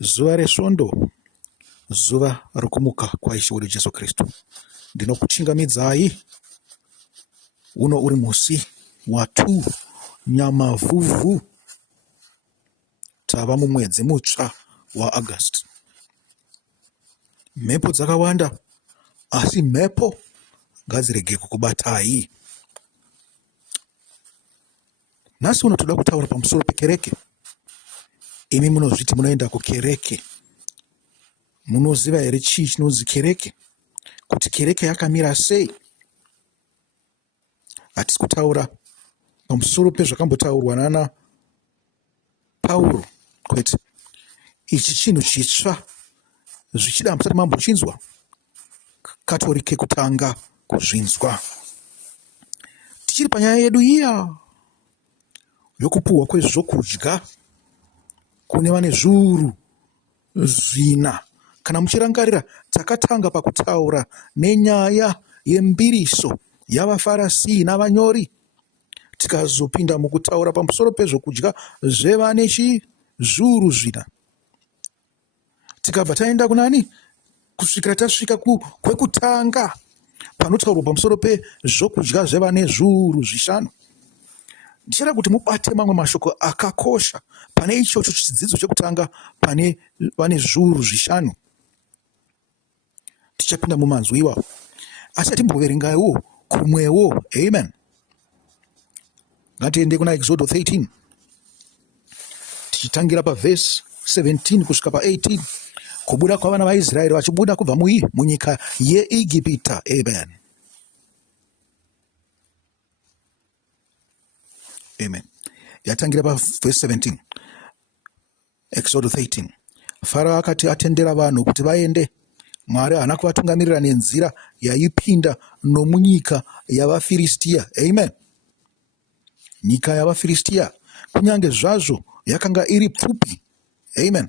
Zuva resvondo, zuva rokumuka kwaishe wedu Jesu Kristu. Ndinokuchingamidzai uno uri musi watu nyamavhuvhu. Tava mumwedzi mutsva waAugust. Mhepo dzakawanda, asi mhepo ngadzirege kukubatai. Nhasi uno toda kutaura pamusoro pekereke. Imi munozviti munoenda kukereke. Munoziva here chii chinonzi kereke? Kuti kereke yakamira sei? Hatisi kutaura pamusoro pezvakambotaurwa nana Pauro, kwete. Ichi chinhu chitsva zvichida musati mambochinzwa. Katorike kutanga kuzvinzwa. Tichiri panyaya yedu iya yokupuhwa kwezvokudya kune vane zviuru zvina. Kana muchirangarira, takatanga pakutaura nenyaya yembiriso yavaFarisi navanyori. Tikazopinda mukutaura pamusoro pezvokudya zvevane zviuru zvina. Tikabva taenda kunani? Kusvikira tasvika kwekutanga panotaurwa pamusoro pezvokudya zvevane zviuru zvishanu. Ndichada kuti mubate mamwe mashoko akakosha pane ichocho chidzidzo chekutanga pane vane zviuru zvishanu. Tichapinda mumanzwi iwawo. Asi hatimboverengaiwo kumwewo. Amen. Ngatiende kuna Exodus 13. Tichitangira pavhesi 17 kusvika pa18. Kubuda kwavana vaIsraeri vachibuda kubva munyika yeIgipita. Amen. Amen. Yatangira pavhesi 17. Exodus 13. Farao akati atendera vanhu kuti vaende, Mwari haana kuvatungamirira nenzira yaipinda nomunyika yavaFiristia. Amen. Nyika yavaFiristia, kunyange zvazvo yakanga iri pfupi. Amen.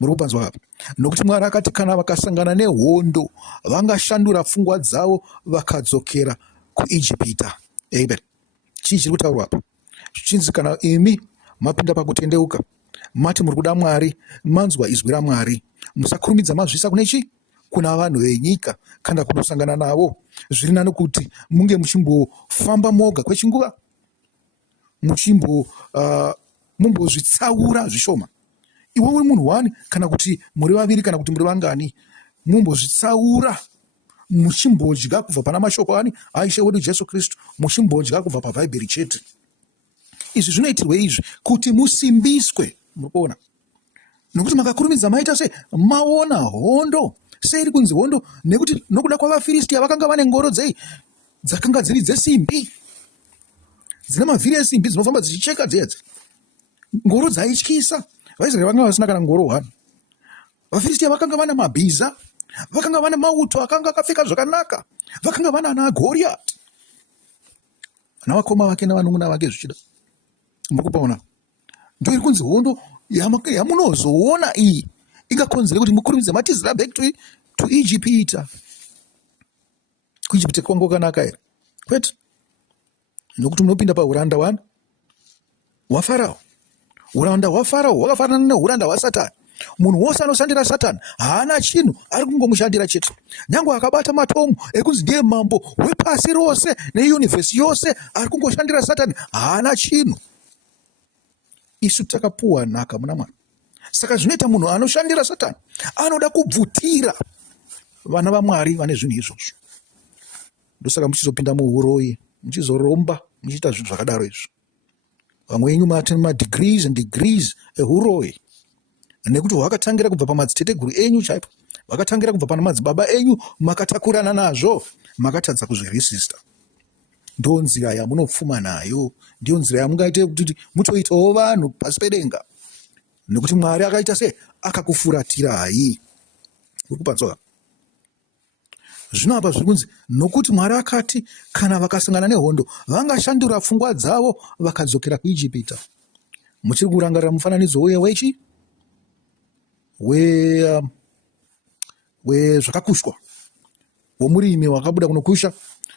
Muri kupanzwa apa? Nokuti Mwari akati kana vakasangana nehondo, vangashandura pfungwa dzavo vakadzokera kuIjipita. Amen. Chii chiri kutaurwa apa? Chinzi kana imi mapinda pakutendeuka, mati muri kuda Mwari, manzwa izwi raMwari, musakurumidza mazvisa kune chi? Kuna vanhu venyika kana kunosangana navo. Zviri nani kuti munge muchimbofamba moga kwechinguva, mumbozvitsaura zvishoma. Iwe uri munhu wani, kana kuti muri vaviri, kana kuti muri vangani, mumbozvitsaura, muchimbodya kubva pana mashoko ani aishe wedu Jesu Kristu, muchimbodya kubva paBhaibheri chete. Izvi zvinoitirwe izvi kuti musimbiswe. Murikuona? Nokuti makakurumidza maita se maona hondo. Seiri kunzi hondo? Nekuti nokuda kwavaFiristia vakanga vane ngoro dzakanga dziri dzesimbi, dzine mavhiri esimbi dzinofamba dzichicheka dzedze. Ngoro dzaityisa. VaIsraeri vakanga vasina kana ngoro hwani. VaFiristia vakanga vana mabhiza, vakanga vana mauto akanga akapfeka zvakanaka, vakanga vana ana Goriati navakoma vake navanun'una vake zvichida. Murikupaona? Ndoiri kunzi hondo yamunozoona iyi ingakonzere kuti mukurumidze matizira back to Egypt. KuIjipita kwangu kanaka here? Kwete. Nokuti munopinda pauranda hwaFarao. Uranda hwaFarao hwakafanana neuranda hwaSatani. Munhu wose anoshandira Satani haana chinhu, ari kungomushandira chete. Nyange akabata matomu ekunzi ndiye mambo wepasi rose neyunivhesi yose, ari kungoshandira Satani, haana chinhu. Isu takapuwa nhaka muna Mwari. Saka zvinoita munhu anoshandira Satani anoda kubvutira vana vaMwari vane zvinhu izvozvo. Ndosaka muchizopinda muuroyi, muchizoromba, muchiita zvinhu zvakadaro izvo. Vamwe wenyu mati madegrees and degrees ehuroyi, nekuti hwakatangira kubva pamadziteteguru enyu chaipo, hwakatangira kubva pana madzibaba enyu, makatakurana nazvo, makatadza kuzviresista. Ndo nzira yamunopfuma nayo, ndiyo nzira yamungaite kuti mutoitawo vanhu pasi pedenga. Nekuti Mwari akaita se akakufuratirai. Uri kupanzwa? Zvino apa zviri kunzi nokuti Mwari akati kana vakasangana nehondo vangashandura pfungwa dzavo vakadzokera kuIjipita. Muchiri kurangarira mufananidzo wechi? Zvakakushwa womurimi wakabuda kunokusha,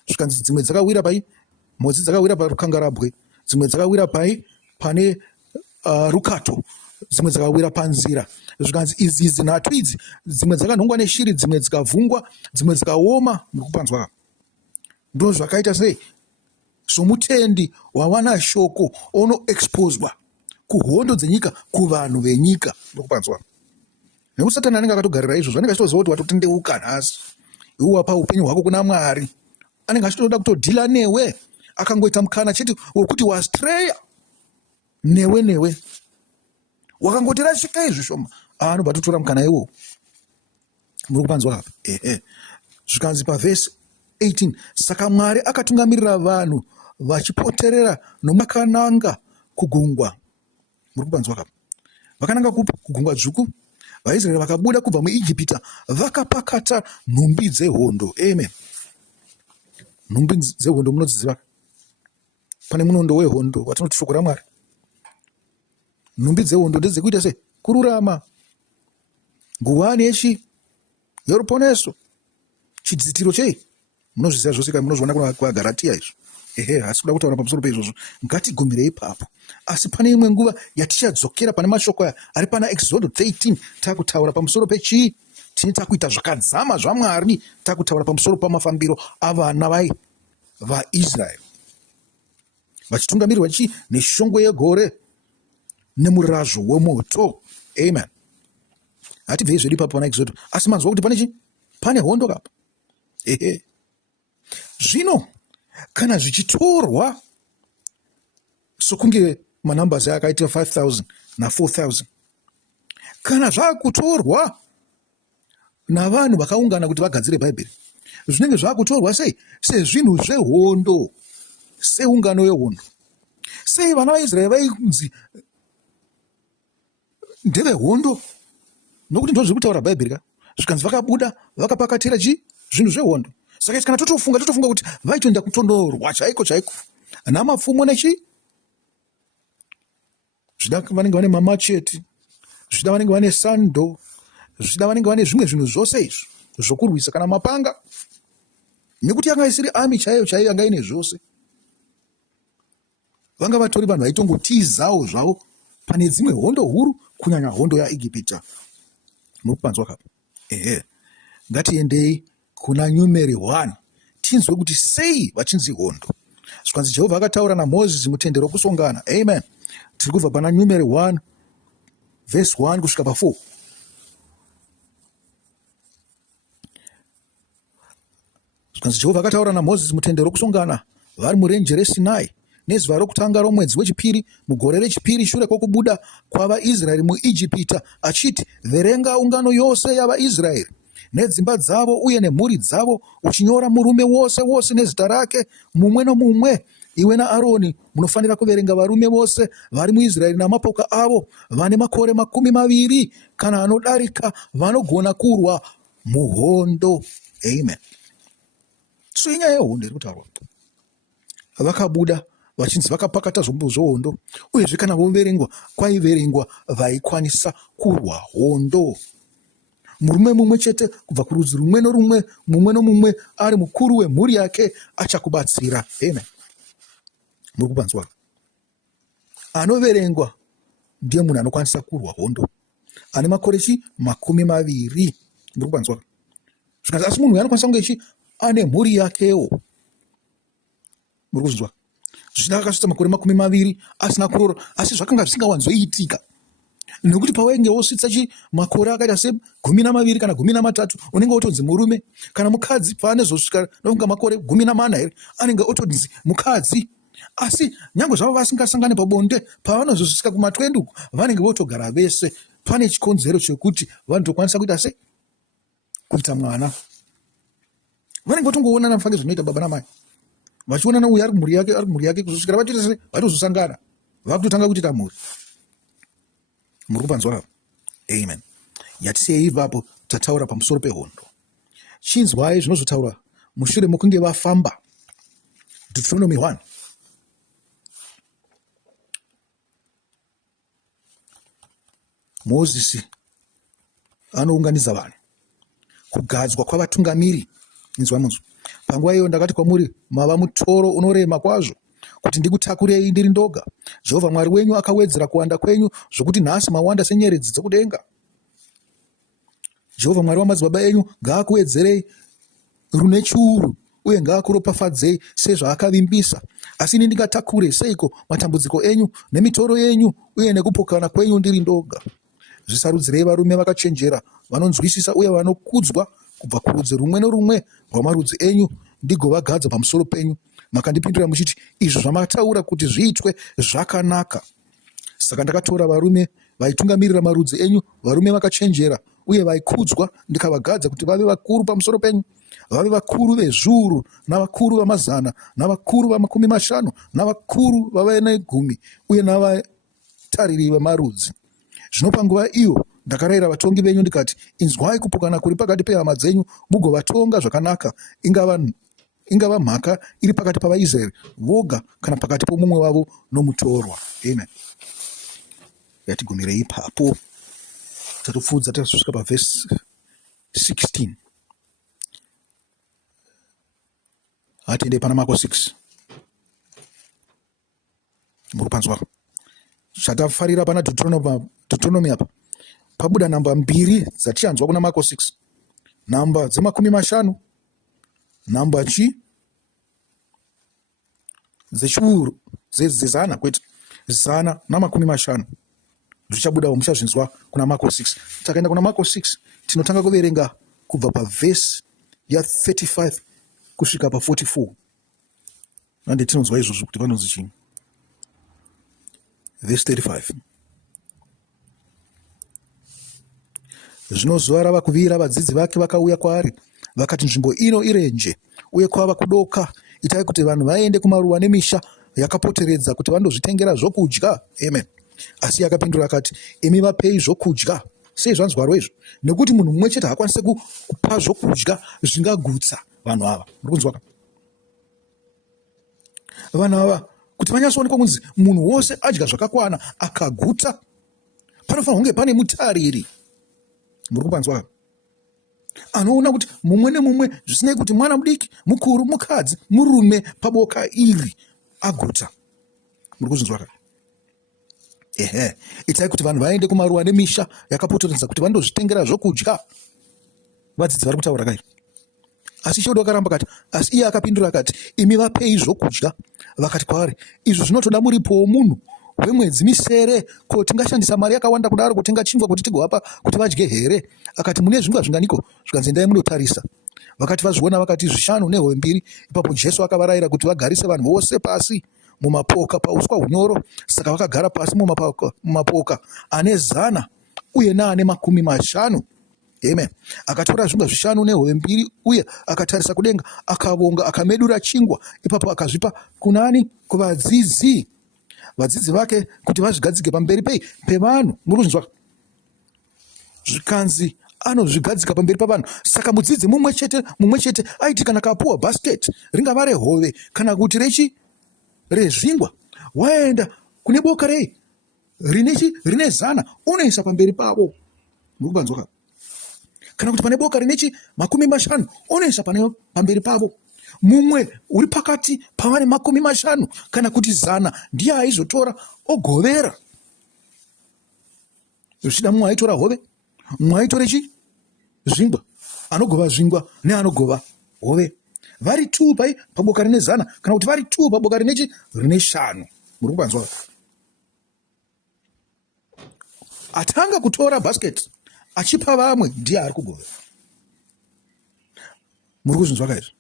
zvikanzi dzimwe dzakawira pai? Mhodzi dzakawira parukangarabwe, dzimwe dzakawira pai? Pane rukato, dzimwe dzakawira panzira. Zvikanzi idzi nhatu idzi, dzimwe dzakanhongwa neshiri, dzimwe dzikavhungwa, dzimwe dzikaoma. Muri kupanzwa? Ndo zvakaita sei? Somutendi wawana shoko ono-exposwa kuhondo dzenyika, kuvanhu venyika. Muri kupanzwa? Nekuti Satani anenge akatogarira izvozvo, anenge achitoziva kuti watotendeuka nhasi, iwe wapa upenyu hwako kuna Mwari, anenge achitoda kutodhila newe, akangoita mukana chete wekuti wastreya newe wakangoti rashika izvi shoma, anobva totora mukana iwowo. Muri kupanzwa apa? Zvikanzi pavhesi 18, saka Mwari akatungamirira vanhu vachipoterera nomakananga kugungwa. Muri kupanzwa apa? Vakananga kupi? Kugungwa dzvuku. VaIsraeri vakabuda kubva muIjipita vakapakata nhumbi dzehondo. Amen. Nhumbi dzehondo munodziziva? Pane munondo wehondo watinoti shoko raMwari. Nhumbi dzehondo ndedzekuita sei? Kururama, nguwani yoruponeso, chidzitiro chei. Munozviziva zvose kana munozviwana kuvaGaratia izvo. Hasi kuda kutaura pamusoro peizvozvo, ngatigumire ipapo. Asi pane imwe nguva yatichadzokera pane mashoko aya ari pana Exodus 13, takutaura pamusoro pechii? Tini takuita zvakadzama zvaMwari, takutaura pamusoro pamafambiro avana vaIsraeri, vachitungamirirwa chii? Neshongwe yegore nemurazvo wemoto. Amen. Hatibvei zvedu ipapo pana Exodus, asi manzwa kuti pane chii? Pane hondo kapa. Zvino kana zvichitorwa sokunge manambasi akaita 5,000 na4,000, kana zvakutorwa navanhu vakaungana kuti vagadzire Bhaibheri, zvinenge zvakutorwa sei? Sezvinhu zvehondo, seungano yehondo. Sei vana vaIsraeri vainzi ndevehondo? Nokuti ndo zviri kutaura Bhaibheri ka. Zvikanzi vakabuda vakapakatira chii? Zvinhu zvehondo. Saka kana totofunga kuti vaitoenda kutondorwa chaiko namapfumo nechii? Zvida vanenge vane mamacheti, zvida vanenge vane sando, zvida vanenge vane zvimwe zvinhu zvose izvi zvokurwisa, kana mapanga, nekuti yanga isiri ami chaiyo yanga ine zvose. Vanga vatori vanhu vaitongotizawo zvavo pane dzimwe hondo huru kunyanya hondo yaIjipita. Muri kupanzwa kapa? Ngatiendei kuna numeri 1 tinzwe kuti sei vachinzi hondo. Zvikanzi Jehovha akataura naMozisi mutende rokusongana. Amen. Tiri kubva pana numeri 1 verse 1 kusvika pa4. Zvikanzi Jehovha akataura naMozisi mutende rokusongana vari murenje reSinai nezuva rokutanga romwedzi wechipiri mugore rechipiri shure kwokubuda kwavaIsraeri muIjipita, achiti, verenga ungano yose yavaIsraeri nedzimba dzavo uye nemhuri dzavo, uchinyora murume wose nezita rake, mumwe nomumwe. Iwe naAroni munofanira kuverenga varume vose vari muIsraeri namapoka avo, vane makore 20 kana anodarika, vanogona kurwa muhondo. Amen. So inyaya yehondo iri kutaurwa. Vakabuda vachinzi vakapakata zvombo zvehondo, uyezve kana voverengwa, kwaiverengwa vaikwanisa kurwa hondo. Murume mumwe chete kubva kurudzi rumwe norumwe, mumwe nomumwe ari mukuru wemhuri yake achakubatsira. Amen. Muri kupanzwa? Anoverengwa ndiye munhu anokwanisa kurwa hondo, ane makore 20. Muri kupanzwa? Zvikanzi asi munhu anokwanisa kunge ane mhuri yakewo. Muri kuzvinzwa? Zvina akasvitsa makore 20 asina kuroora, asi zvakanga zvisingawanzoitika. Nekuti pawainge wosvitsa makore akaita se12 kana 13, unenge otonzi murume. Kana mukadzi paanezosvika nofunga makore 14 here, anenge otonzi mukadzi. Asi nyange zvavo vasingasangane pabonde, pavanozosvika kuma20 vanenge votogara vese. Pane chikonzero chekuti vanotokwanisa kuita sei? Kuita mwana. Vanenge votongoonana mufake zvinoita baba namai, vachionana uyu ari kumhuri yake kuzosvikira vatoita sei? Vatozosangana, vakutotanga kuita mhuri. Muri kupanzwa? Amen. Yatisei ipapo tataura pamusoro pehondo. Chinzwai zvinozotaura mushure mokunge vafamba. Deuteronomy 1. Mozisi anounganidza vanhu. Kugadzwa kwavatungamiri. Inzwa munzwa. Panguva iyo ndakati kwamuri, mava mutoro unorema kwazvo, kuti ndikutakurei ndiri ndoga. Jehovha Mwari wenyu akawedzera kuwanda kwenyu zvokuti nhasi mawanda senyeredzi dzokudenga. Jehovha Mwari wamadzibaba enyu ngaakuwedzerei rune chiuru uye ngaakuropafadzei sezvaakavimbisa. Asi ini ndingatakure seiko matambudziko enyu nemitoro yenyu uye nekupokana kwenyu ndiri ndoga? Zvisarudzirei varume vakachenjera vanonzwisisa uye vanokudzwa kubva kurudzi rumwe norumwe rwamarudzi enyu, ndigovagadza pamusoro penyu. Makandipindura muchiti, izvo zvamataura kuti zviitwe zvakanaka. Saka ndakatora varume vaitungamirira marudzi enyu, varume vakachenjera uye vaikudzwa, ndikavagadza kuti vave vakuru pamusoro penyu, vave vakuru vezviuru navakuru vamazana navakuru va50 navakuru va10 uye navatariri vemarudzi. Zvino panguva iyo ndakarayira vatongi venyu ndikati, inzwai kupokana kuri pakati pehama dzenyu mugovatonga zvakanaka, ingava mhaka iri pakati pavaIsraeri voga kana pakati pomumwe wavo nomutorwa. Amen. Yatigumirei ipapo. Tatopfudza tasvika pavhesi 16. Hatiendei pana Mako 6. Muri panzwa chatafarira pana Deuteronomy apa pabuda namba 2 dzatichanzwa kuna Mako 6, namba dze50, namba dzechiuru dzezana kwete 150 zvichabudawo, muchazvinzwa kuna Mako 6. Takaenda kuna Mako 6 tinotanga kuverenga kubva pavhesi ya 35 kusvika pa 44. Nande tinonzwa izvozvo kuti panonzi chini. Vhesi 35. Zvino zuva rava kuvira, vadzidzi vake vakauya kwaari vakati, nzvimbo ino irenje uye kwava kudoka, itai kuti vanhu vaende kumaruwa nemisha yakapoteredza kuti vandozvitengera zvokudya. Amen. Asi akapindura akati, imi vapei zvokudya. Sei zvanzwaro izvo? Nekuti munhu mumwe chete haakwanisi kupa zvokudya zvingagutsa vanhu ava. Muri kunzwa? Vanhu ava kuti vanyatsoonekwa kunzi munhu wose adya zvakakwana akaguta, panofanira kunge pane mutariri. Muri kupanzwa? Anoona kuti mumwe nemumwe zvisinei kuti mwana mudiki, mukuru, mukadzi, murume paboka iri aguta. Muri kuzvinzwa? Itai kuti vanhu vaende kumaruwa nemisha yakapoteredza kuti vandozvitengera zvokudya. Vadzidzi vari kutaura kai. Asi Sheudha akaramba akati, asi iye akapindura akati, imi vapei zvokudya. Vakati kwaari, izvo zvinotoda muripo womunhu wemwedzi misere, ko tingashandisa mari yakawanda kudaro kutenga chingwa kuti tigovapa kuti vadye here? Akati, mune zvingwa zvinganiko? Zvikanzi endai munotarisa. Vakati vazviona vakati 5 nehove 2. Ipapo Jesu akavarayira kuti vagarise vanhu vose pasi mumapoka pauswa hunyoro. Saka vakagara pasi mumapoka ane 100 uye naane 50. Amen. Akatora zvingwa 5 nehove 2 uye akatarisa kudenga, akavonga, akamedura chingwa. Ipapo akazvipa kunani? Kuvadzidzi. Vadzidzi vake kuti vazvigadzike pamberi pevanhu. Muri kuzvinzwa? Zvikanzi anozvigadzika pamberi pavanhu. Saka mudzidzi mumwe chete aiti kana kapuwa bhasiketi ringava rehove kana kuti rezvingwa, waenda kune boka rine 100 unoisa pamberi pavo. Muri kupanzwa? Kana kuti pane boka rine 50 unoisa pamberi pavo. Mumwe uri pakati pavane 50 kana kuti 100 ndiye aizotora ogovera. Zvichida mumwe aitora hove, mumwe aitora zvingwa, anogova zvingwa neanogova hove. Vari 2 paboka rine 100 kana kuti vari 2 paboka rine 5. Muri kupanzwa? Atanga kutora bhasiketi achipa vamwe ndiye ari kugovera. Muri kuzvinzwa kaizvo?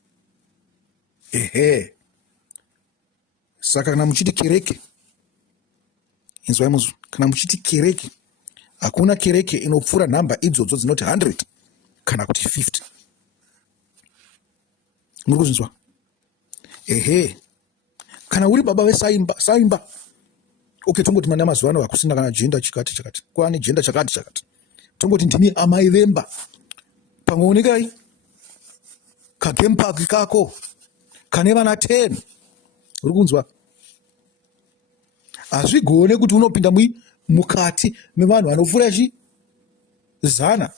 Saka kana muchiti kereke, inzwai muzvu, kana muchiti kereke, hakuna kereke inopfuura nhamba idzodzo dzinoti 100 kana kuti 50. Muri kuzvinzwa? Kana uri baba vesaimba, tongoti mana mazuva ano hakusina kana jenda chakati, kwaane jenda chakati. Tongoti ndimi amai vemba. Pamwe unekai kagame park kako kane vana 10. Uri kunzwa? Hazvigone kuti unopinda mukati mevanhu vanopfuura 100.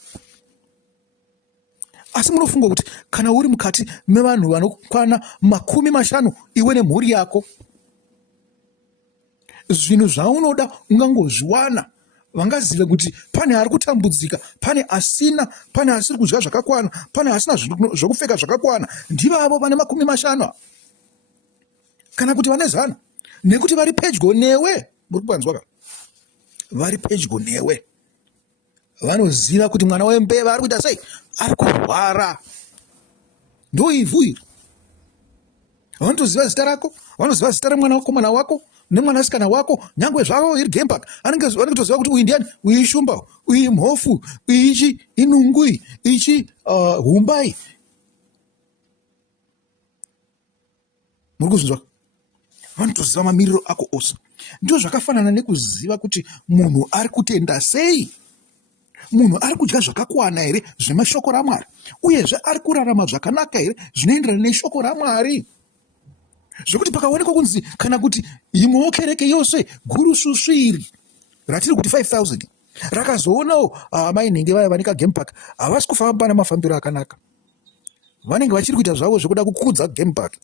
Asi munofunga kuti kana uri mukati mevanhu vanokwana 50 iwe nemhuri yako, zvinhu zvaunoda ungangozviwana. Vangazive kuti pane ari kutambudzika, pane asina, pane asiri kudya zvakakwana, pane asina zvokupfeka zvakakwana. Ndivavo vane 50 kana kuti vane 100, nekuti vari pedyo newe. Muri kupanzwa? Vari pedyo newe. Vanoziva kuti mwana wembeva ari kuita sei, ari kurwara. Ndo ivhu iri. Vanotoziva zita rako, vanoziva zita remwana wakomana wako nemwanasikana wako, nyangwe zvavo iri game park. Vanenge kuti uyu ndiani, uyu ishumba, uyu mhofu, uyu ichi inungui, ichi humbai. Muri kuzvinzwa? Vanotoziva mamiriro ako ose. Ndio zvakafanana nekuziva kuti munhu ari kutenda sei, munhu ari kudya zvakakwana here zvemashoko raMwari, uyezve ari kurarama zvakanaka here zvinoenderana neshoko raMwari. Zvekuti pakaonekwa kunzi kana kuti imwewo kereke yose guru susviri ratiri kuti 5,000 rakazoonawo mainhenge vaya vanika game park havasi kufamba namafambiro akanaka. Vanenge vachiri kuita zvavo zvekuda kukudza game park,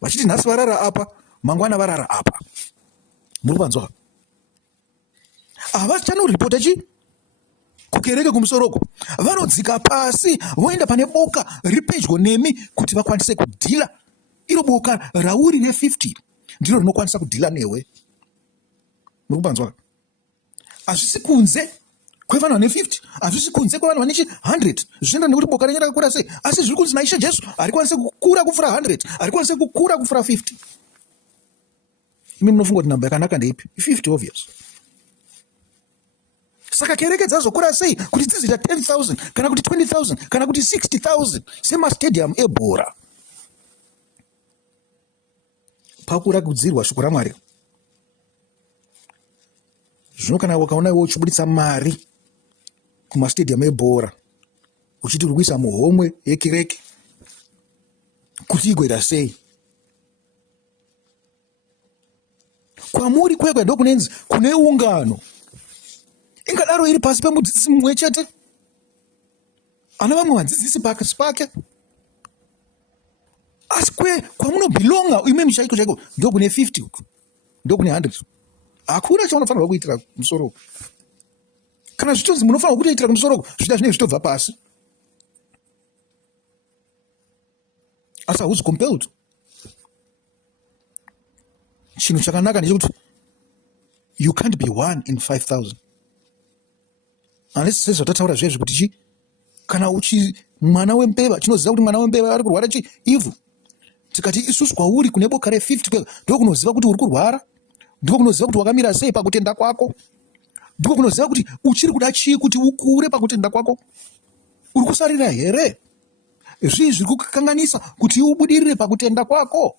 vachiti nhasi varara apa, mangwana varara apa. Muri kupanzwa? Havachanoripote chi kukereke kumusoroko, vanodzika pasi voenda pane boka ripedyo nemi kuti vakwanise kudhila. Iro boka rauri re50 ndiro rinokwanisa kudhila newe. Muri kupanzwa? Hazvisi kunze kwevanhu vane 50, hazvisi kunze kwevanhu vane 100. Zvinoenda nekuti boka renyu rakakura sei, asi zviri kunzi naIshe Jesu harikwanise kukura kufura 100, harikwanise kukura kufura 50. Imi munofunga kuti namba yakanaka ndeipi? 50 obvious. Saka kereke dzazokura sei kuti dzizoita 10,000 kana kuti 20,000 kana kuti 60,000 semastadium ebhora? Pakurakudzirwa shoko raMwari. Zvino kana wakaona iwe uchibuditsa mari kumastadium ebhora uchiti uri kuisa muhomwe yekereke, kuti igoita sei? Kwamuri kwekwe ndo kunenzi kune ungano. Ingadaro iri pasi pemudzidzisi mumwe chete, ana vamwe vadzidzisi pake. Asi kwamunobilonga ime mishaiko chaiko ndo kune 50, ndo kune 100. Hakuna chaunofanirwa kuitira kumusoro. Kana zvitonzi munofanirwa kutoitira kumusoro, zvida zvinenge zvitobva pasi. Asi hauzi compelled. Chinhu chakanaka ndechekuti you can't be 1 in 5,000. Unless sezvatataura zvezvo kuti chi, kana mwana wembeva, chinoziva kuti mwana wembeva ari kurwara chi, ivhu. Tikati isusu kwauri kune boka re50 ndiko kunoziva kuti uri kurwara, ndiko kunoziva kuti wakamira sei pakutenda kwako, ndiko kunoziva kuti uchiri kuda chii kuti ukure pakutenda kwako. Uri kusarira here? Zvii zviri kukanganisa kuti ubudirire pakutenda kwako?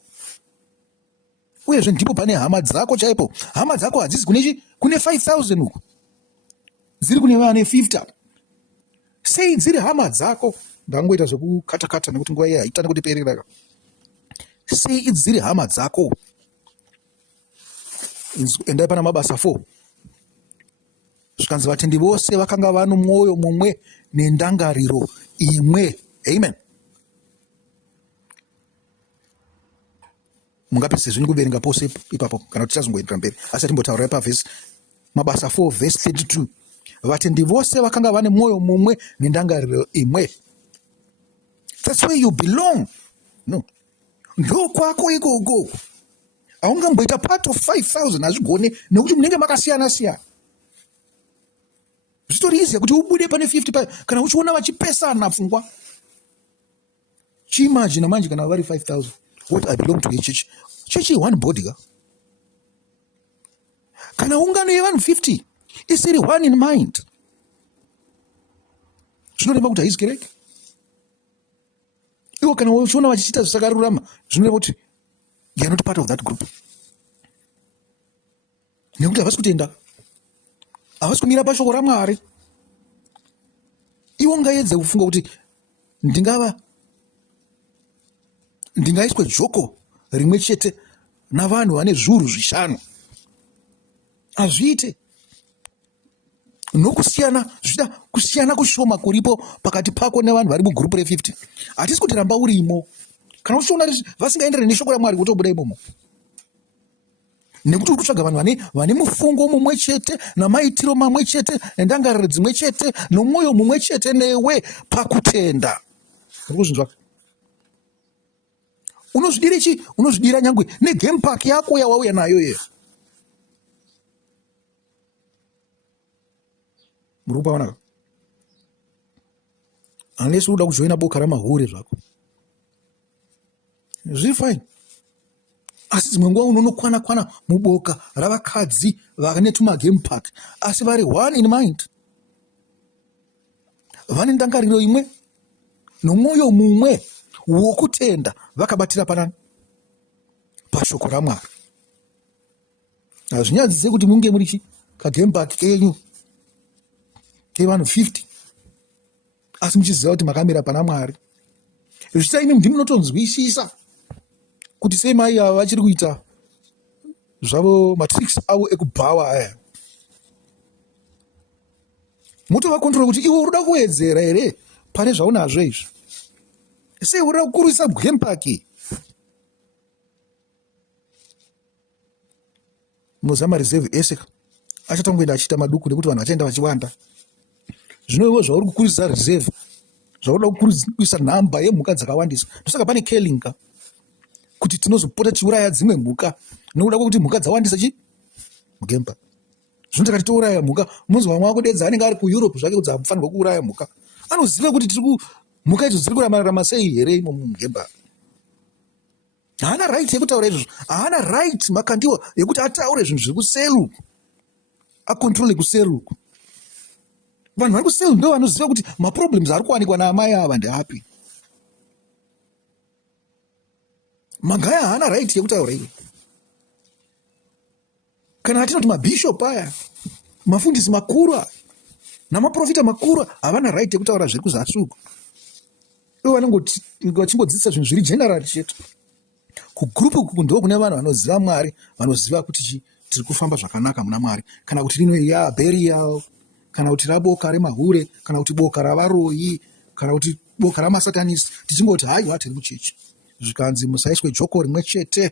Uyezve ndipo pane hama dzako chaipo. Hama dzako hadzisi kune 5,000 uku, dziri kune vane 50. Sei dziri hama dzako? Ndangoita zvekukata-kata nekuti nguva iya haitani kuti perera. Sei dziri hama dzako? Endai pana mabasa 4. Zvikanzi vatendi vose vakanga vano mwoyo mumwe nendangariro imwe. Amen. Mungapedza zvinhu kuverenga pose ipapo kana kuti tichazongoendera mberi. Asi timbotaura pavhesi mabasa 4 verse 32. Vatendi vose vakanga vane mwoyo mumwe nendangariro imwe. That's where you belong. No. Ndo kwako ikoko. Haungamboita part of 5,000 hazvigone nekuti munenge makasiyana-siyana. Zvitori easy kuti ubude pane 50 kana uchiona vachipesana pfungwa. Chiimagine manje kana vari 5,000. What I belong to a church. Church is one body. Kana ungano yevanhu 50 isiri one in mind. Zvinoreva kuti haisi kereke. Iwo kana uchiona vachiita zvisakarurama, zvinoreva kuti you are not part of that group. Nekuti havasi kutenda, havasi kumira pashoko raMwari. Iwo ngaedze kufunga kuti ndingaiswe joko rimwe chete navanhu vane zviuru 5. Hazviite. Nokusiyana, zvida kusiyana kushoma kuripo pakati pako nevanhu vari mugrupu re50. Hatisi kuti ramba urimo. Kana uchiona vasingaenderani neshoko raMwari kutobuda imomo. nekuti uri kutsvaga vanhu vane mufungo mumwe chete namaitiro mamwe chete nendangariro dzimwe chete nomwoyo mumwe chete newe pakutenda. Uri kuzvinzwa? Unozvidira chi? Unozvidira nyangwe negame park yako yawauya nayo iyo. Muri kupaona? Unless unoda kujoina boka ramahure zvako, zviri fine. Asi dzimwe nguva unonokwana muboka ravakadzi vane tumagame park asi vari one in mind, vane ndangariro imwe nomwoyo mumwe wokutenda, vakabatira panani? Pashoko raMwari. Hazvinyadzise kuti munge muri chi kagame park kenyu kevanhu 50 asi muchiziva kuti makamira pana Mwari. Zvichita imi ndimunotonzwisisa kuti sei mai ava vachiri kuita zvavo matricks avo ekubhawa aya. Motovakontrola kuti iwe uroda kuwedzera here pane zvaunazvo izvi. Sei uroda kukurisa game park? Muzama reserve ese achatongoenda achiita maduku nekuti vanhu vachaenda vachiwanda. Zvino iwe zvauri kukurisa reserve, zvauri kukurisa nhamba yemhuka dzakawandisa, ndosaka pane killing kuti tinozopota tiuraya dzimwe mhuka nokuda kwekuti mhuka dzawandisa chi mugame park. Zvino takati touraya mhuka, munzi vamwe wako dedza anenge ari kuEurope zvake kuti hamufanirwa kuuraya mhuka, anoziva kuti mhuka idzo dziri kuramarama sei here imo mugame park. Haana right yekutaura izvozvo, haana right makandiwa yekuti ataure zvinhu zviri kuselu, akontrole kuselu. Vanhu vari kuselu ndo vanoziva kuti maproblems ari kuwanikwa naamai ava ndeapi. Magaya haana right yekutaura iyo. Kana atinoti mabishop aya, mafundisi makuru namaprofita makuru havana right yekutaura zviri kuzasi uko. Ivo vanenge vachingodzidzisa zvinhu zviri general chete. Kugurupu uku ndo kune vanhu vanoziva Mwari, vanoziva kuti tiri kufamba zvakanaka muna Mwari, kana kuti rino burial, kana kuti raboka remahure, kana kuti boka ravaroyi, kana kuti boka ramasatanisi. Tichingoti haiwa tiri muchechi. Zvikanzi musaiswe joko rimwe chete,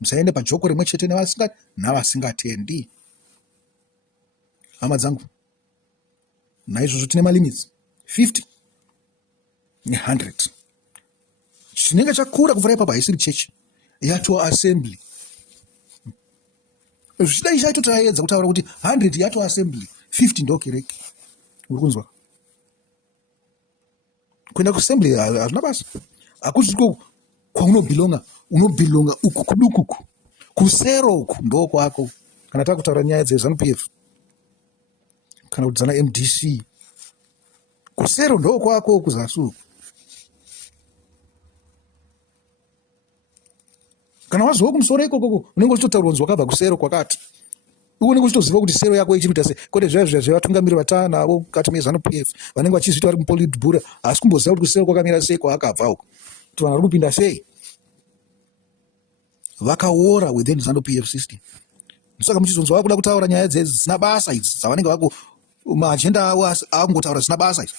musaende pajoko rimwe chete navasingatendi. Hama dzangu, naizvozvo tine malimits 50 ne100. Chinenge chakura kuvara ipapa haisiri chechi, yato assembly. Zvichidai chaito taedza kutaura kuti 100 yato assembly, 50 ndo kereke. Uri kunzwa? Kuenda kuassembly hazvina basa. Hakusviko kwaunobhilonga, unobhilonga uku kudukuku, kusero uku ndo kwako. Kana takutaura nyaya dzeZANU-PF kana kuti dzana MDC, kusero ndo kwako kuzasi uku. Kana wazova kumusoro ikoko unenge uchitotaura kunzi wakabva kusero kwakati, unenge uchitoziva kuti sero yako ichiri kuita sei. Kwete zviya zvevatungamiri vatana navo mukati meZANU-PF vanenge vachizviita vari muPolitburo, asi kumboziva kuti kusero kwakamira sei kwaakabva uko, kuti vanhu vari kupinda sei. Vakaora within ZANU-PF system. Saka muchizonzwa vakuda kutaura nyaya dzisina basa idzi dzavanenge vako maagenda avo akungotaura zvisina basa idzi,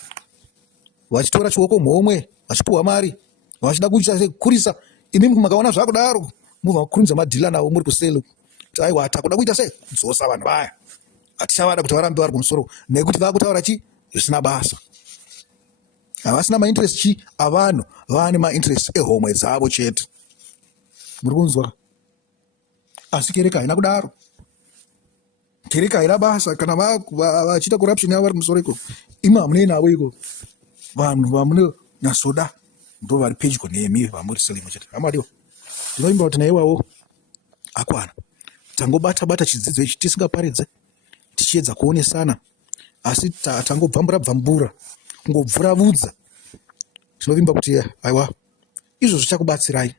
vachitora chioko mhomwe vachipuhwa mari, vachida kuita sekurisa. Imimi makaona zvakudaro mubva makurumidza madhila navo muri kuselu kuti aiwa takuda kuita sei kudzosa vanhu vaya, hatichavada kuti varambe vari kumusoro nekuti vakutaura chi zvisina basa. Havasina mainterest chi avanhu, vane mainterest ehomwe dzavo chete. Muri kunzwa? Asi kereke haina kudaro. Kereke haina basa. Kana vachiita corruption yavo vari kumusoro iko, imi hamunei navo iko. Vanhu vamune nyasoda ndo vari pedyo nemi vamuri selimo chete. Hamadiwa, ndinoimba kuti naiwawo Hakuna tangobata chidzidzo ichi tisingaparidze, tichiedza kuonesana, asi tangobvambura kungobvuravudza. Tinovimba kuti haiwa izvo zvichakubatsirai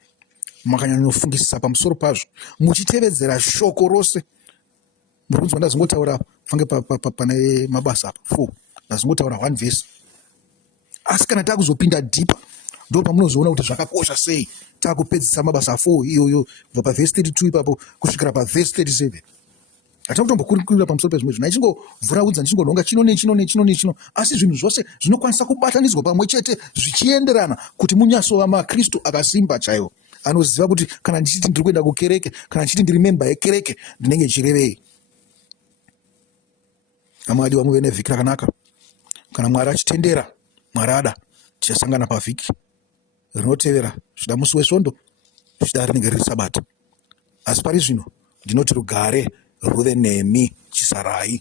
makanyanofungisisa pamusoro pazvo, muchitevedzera shoko rose. Muri kunzwa ndazingotaura fange pane mabasa apa 4, ndazingotaura 1 verse. Asi kana takuzopinda deeper ndo pamunozoona kuti zvakakosha sei takupedzisa mabasa 4 iyoyo kubva pavhesi 32 ipapo kusvikira pavhesi 37. Hatakutombokurira pamusoro pezvimwe zvinhu, ichingovhuraudza ndichingonhonga chino, asi zvinhu zvose zvinokwanisa kubatanidzwa pamwe chete zvichienderana kuti munyasova maKristu akasimba chaiwo, anoziva kuti kana ndichiti ndiri kuenda kukereke, kana ndichiti ndiri memba yekereke, ndinenge ndichirevei. Amadiwa, muve nevhiki rakanaka. Kana Mwari achitendera, Mwari ada, tichasangana pavhiki rinotevera, zvida musi wesvondo, zvida rinenge riri Sabata. Asi pari zvino ndinoti rugare ruve nemi chisarai.